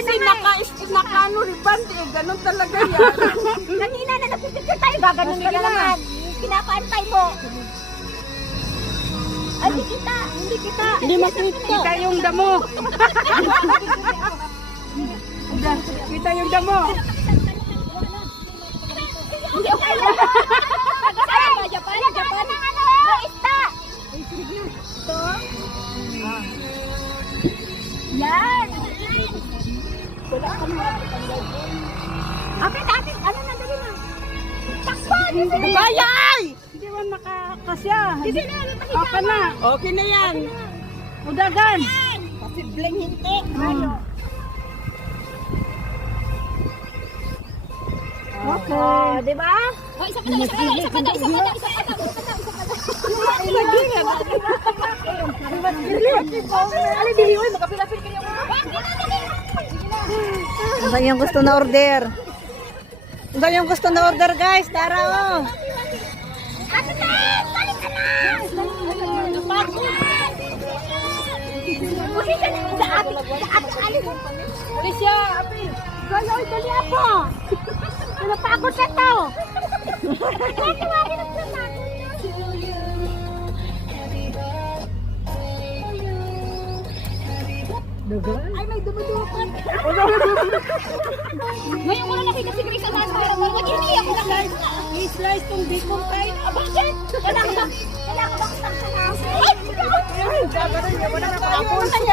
kasi naka-ano ribbon eh. Ganun talaga yan. Kanina na napipicture tayo. Gaganon ka na naman. Pinapaantay mo. Ay, hindi kita. Hindi kita. Hindi makita. Kita yung damo. Kita yung damo. Japan. Ista. Ito. Yan. Apit. Ano na, dali na. Takpan. Bayay! Hindi man makakasya. Sige na, Okay na. Okay na yan. Udagan. Kasi bling hindi. Okay. Di ba? Oh, isa pa daw. Saan yung gusto na order? Saan yung gusto na order guys? Tara oh. Ate Ted! Balik ka na! Usi ka na sa ate alis. Ulis siya, api. Gaya, dali ako. Napagod na to. Tawagin ang naman. Ay, may dumudukot. Ngayon ko na nakita si Grace sa para mag-iniyak ko lang. I-slice tong bacon tayo. Bakit? Wala ko bang saksa na ako. Ay, gagawin niya. Wala na tayo.